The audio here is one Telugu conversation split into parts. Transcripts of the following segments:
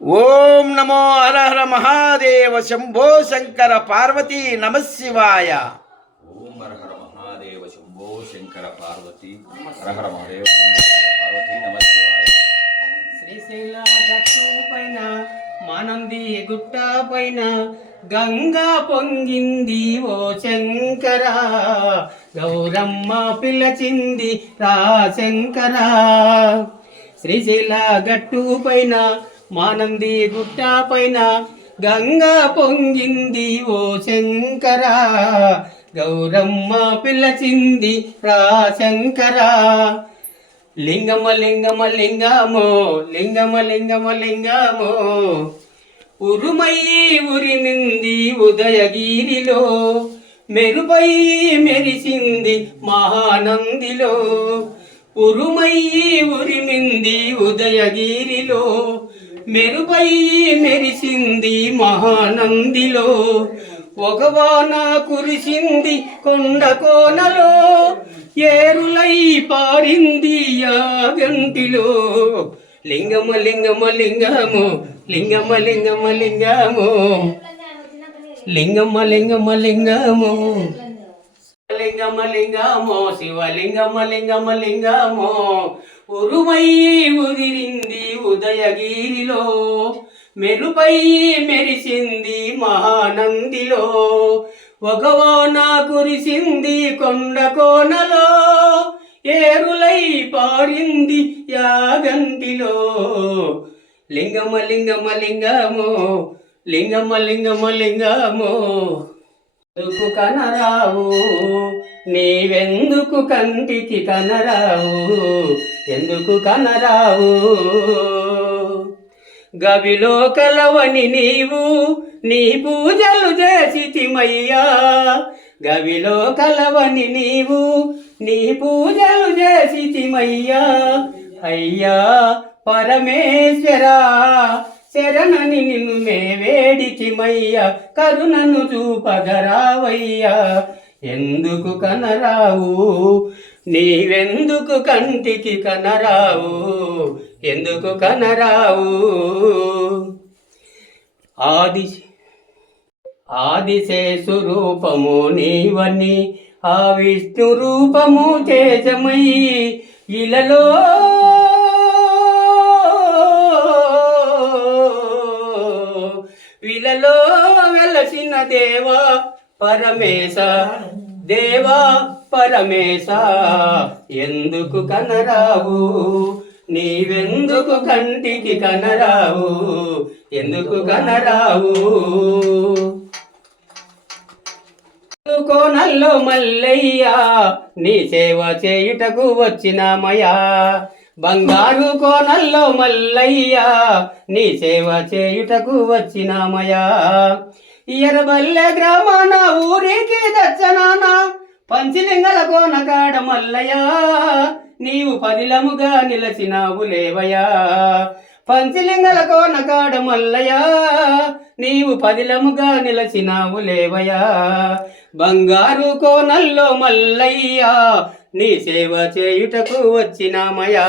ఓం నమో హర హర మహాదేవ శంభో శంకర పార్వతీ నమశివాయ. ఓం హర హర మహాదేవ శంభో శంకర పార్వతి హర హర మహాదేవ శంభో శంకర పార్వతి నమశివాయ. శ్రీశైల గట్టు పైన మానంది గుట్ట పైన గంగా పొంగింది ఓ శంకర, గౌరమ్మ పిలచింది రా శంకర. శ్రీశైల గట్టు పైన మానంది గుట్ట పైన గంగా పొంగింది ఓ శంకర, గౌరమ్మ పిలచింది రా శంకర. లింగమ లింగమ లింగమో లింగమ లింగమ లింగమో ఉరుమయ్యి ఉరిమింది ఉదయగిరిలో, మెరుపై మెరిసింది మహానందిలో. ఉరుమయ్యి ఉరిమింది ఉదయగిరిలో, మెరుపై మెరిసింది మహానందిలో. ఒకవాన కురిసింది కొండ కోనలో, ఏరులై పారింది యాగంటిలో. లింగమ లింగమ లింగము లింగమ లింగమ లింగము లింగమ లింగమ లింగము లింగమ లింగమో శివలింగమ లింగమ లింగమో. ఉరుమై ఉదిరింది ఉదయగిరిలో, మెరుపై మెరిసింది మహానందిలో. ఒకవాన కురిసింది కొండ కోనలో, ఏరులై పారింది యాగంటిలో. లింగమ లింగమ లింగమో లింగమ లింగమ లింగమో. ఎందుకు కనరావు నీవెందుకు కంటికి కనరావు, ఎందుకు కనరావు. గవిలో కలవని నీవు నీ పూజలు చేసితిమయ్యా, గవిలో కలవని నీవు నీ పూజలు చేసితిమయ్యా. అయ్యా పరమేశ్వరా శరణని నిన్ను మే వేడితిమయ్యా, కరుణను చూపగరావయ్యా. ఎందుకు కనరావు నీవెందుకు కంటికి కనరావు, ఎందుకు కనరావు. ఆదిశేషు రూపము నీవని ఆ విష్ణు రూపము తేజమై ఇలలో విలలో వెలసిన దేవా పరమేశ దేవా పరమేశ. ఎందుకు కనరావు నీవెందుకు కంటికి కనరావు, ఎందుకు కనరావు. కోనల్లో మల్లయ్యా నీ సేవ చేయుటకు వచ్చినామయ్యా, బంగారు కోనల్లో మల్లయ్యా నీ సేవ చేయుటకు వచ్చినామయ్యా. ఎర్రబల్లె గ్రామాన ఊరికి దచ్చనాన పంచలింగల కోనకాడ మల్లయ్యా, నీవు పదిలముగా నిలచినావు లేవయ్యా. పంచలింగల కోనకాడ మల్లయ్యా, నీవు పదిలముగా నిలచినావు లేవయ్యా. బంగారు కోనల్లో మల్లయ్యా నీ సేవ చేయుటకు వచ్చినామయ్యా,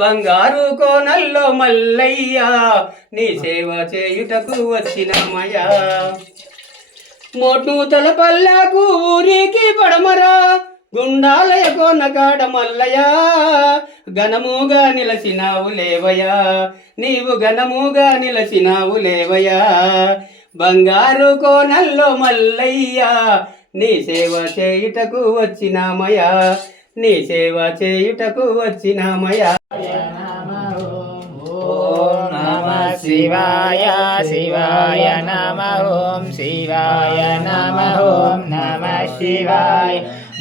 బంగారు కోనల్లో మల్లయ్యా నీ సేవ చేయుటకు వచ్చినామయ్యా. మోటూతల పల్లకు ఊరికి పడమరా గుండాలయ కోనకాడ మల్లయ్యా, ఘనముగా నిలచినావు లేవయ్యా, నీవు ఘనముగా నిలచినావు లేవయ్యా. బంగారు కోనల్లో మల్లయ్యా నీ సేవ చేయుటకు వచ్చినామయ్యా, నీ సేవ చేయుటకు వచ్చినామయ్యా. ఓం నమః శివాయ శివాయ నమః ఓం శివాయ నమః ఓం నమః శివాయ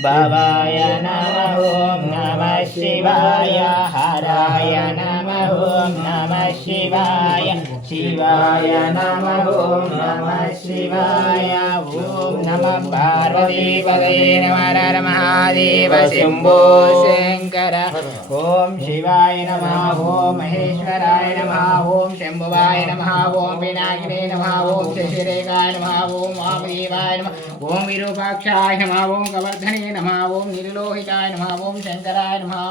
భవాయ నమః ఓం నమః శివాయ హరాయ నమః ఓం నమః శివాయ శివాయ నమః ఓం నమః శివాయ. ఓం నమః పార్వతీపతయే నమః హర హర మహాదేవ శంభో శంకర. ఓం శివాయ నమః ఓం మహేశ్వరాయ నమః ఓం శంభువాయ నమః ఓం వినాయకాయ నమః ఓం శశిరేఖాయ నమః ఓం వామదేవాయ నమః ఓం విరూపాక్షాయ నమః ఓం కవర్ధనే నమః ఓం నిర్లోహితాయ నమః ఓం శంకరాయ నమః.